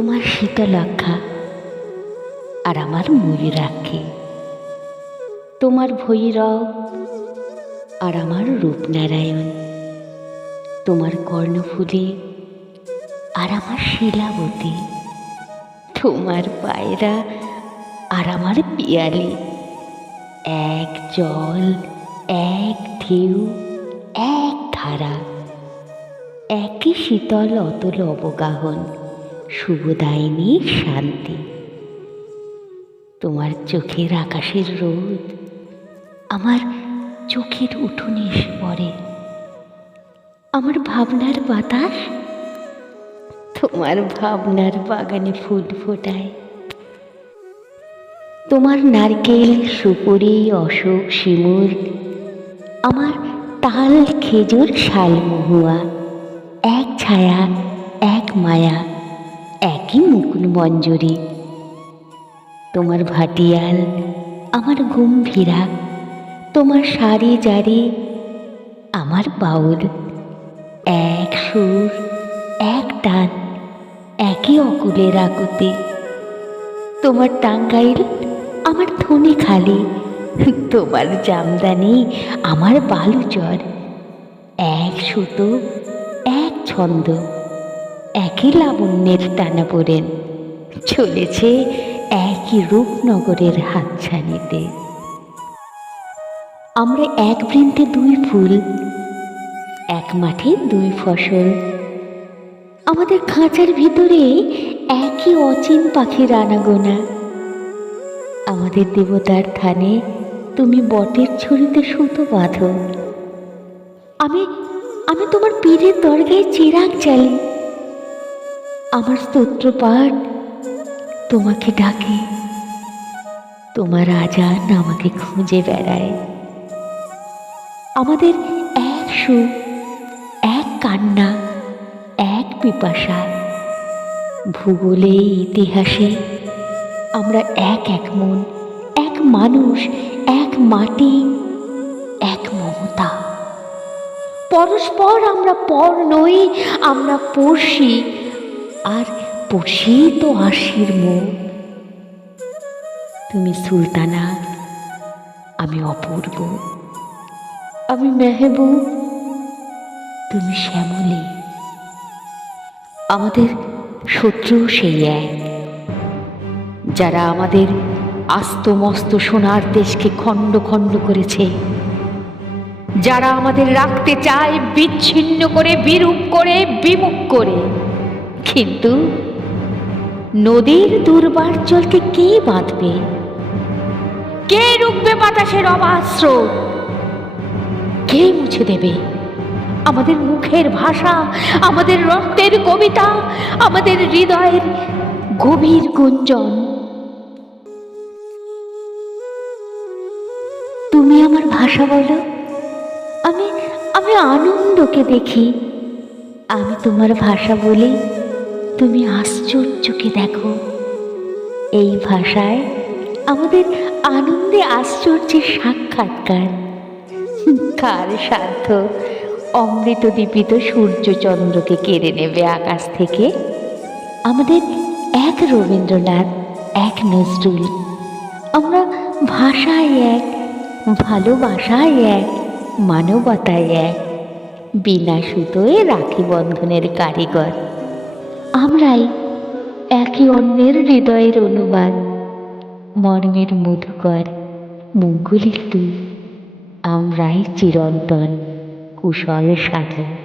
তোমার শীতলক্ষা আর আমার ময়ূরাক্ষী। তোমার ভৈরব আর আমার রূপনারায়ণ। তোমার কর্ণফুলি আর আমার শিলাবতী। তোমার পায়রা আর আমার পিয়ালি। এক জল, এক ঢেউ, এক ধারা, একই শীতল অতল অবগাহন। শুভদায়িনী শান্তি। তোমার চোখের আকাশের রোদ আমার চোখের উঠোনে এসে পড়ে আমার ভাবনার বাতাস তোমার ভাবনার বাগানে ফুল ফোটায়। তোমার নারকেল সুপুরি অশোক শিমুর আমার তাল, খেজুর শাল মহুয়া এক ছায়া, এক মায়া একই মুকুল মঞ্জুরি তোমার ভাটিয়াল আমার গম্ভীরা, তোমার সারি জারি, আমার বাউল। এক সুর, এক টান একই অকুলের আকুতি। তোমার টাঙ্গাইল আমার ধনে খালি, তোমার জামদানি আমার বালুচর। এক সুতো, এক ছন্দ একই লাবণ্যের টানা পড়েন চলেছে একই রূপনগরের হাতছানিতে। আমরা এক বৃন্তে দুই ফুল, এক মাঠে দুই ফসল। আমাদের খাঁচার ভিতরে একই অচিন পাখির আনাগোনা। আমাদের দেবতার থানে তুমি বটের ছড়িতে সুতো বাঁধো। আমি আমি তোমার পীরের দরগায় চিরাগ চালি আমার স্তোত্র পাঠ তোমাকে ডাকে, তোমার আজান আমাকে খুঁজে বেড়ায়। আমাদের এক সুখ এক কান্না, এক পিপাসা ভূগোলে ইতিহাসে আমরা এক এক মন, এক মানুষ, এক মাটি, এক মমতা। পরস্পর আমরা পর নই, আমরা পড়শি আর পড়শি তো আশির মুখ তুমি সুলতানা, আমি অপূর্ব। আমি মেহবুব। তুমি শ্যামলী। আমাদের শত্রু সেই এক, যারা আমাদের আস্ত মস্ত সোনার দেশকে খণ্ড খণ্ড করেছে। যারা আমাদের রাখতে চায়, বিচ্ছিন্ন করে, বিরূপ করে, বিমুখ করে। কিন্তু নদীর দুর্বার জলকে কে বাঁধবে? কে রুখবে বাতাসের অবাস্ত্র? কে মুছে দেবে? আমাদের মুখের ভাষা, আমাদের রক্তের কবিতা, আমাদের হৃদয়ের গভীর গুঞ্জন। তুমি আমার ভাষা বলো। আমি আমি আনন্দকে দেখি। আমি তোমার ভাষা বলি। তুমি আশ্চর্যকে দেখো। এই ভাষায় আমাদের আনন্দে আশ্চর্যের সাক্ষাৎকার। কার সাধ্য? অমৃত দীপিত সূর্যচন্দ্রকে কেড়ে নেবে আকাশ থেকে? আমাদের এক রবীন্দ্রনাথ, এক নজরুল। আমরা ভাষায় এক, ভালোবাসায় এক, মানবতায় এক, বিনা সুতোয় রাখি বন্ধনের কারিগর। আমরাই একে অন্যের হৃদয়ের অনুবাদ। মর্মের মধুকর মঙ্গলের তুই আমরাই চিরন্তন কুশল সাধন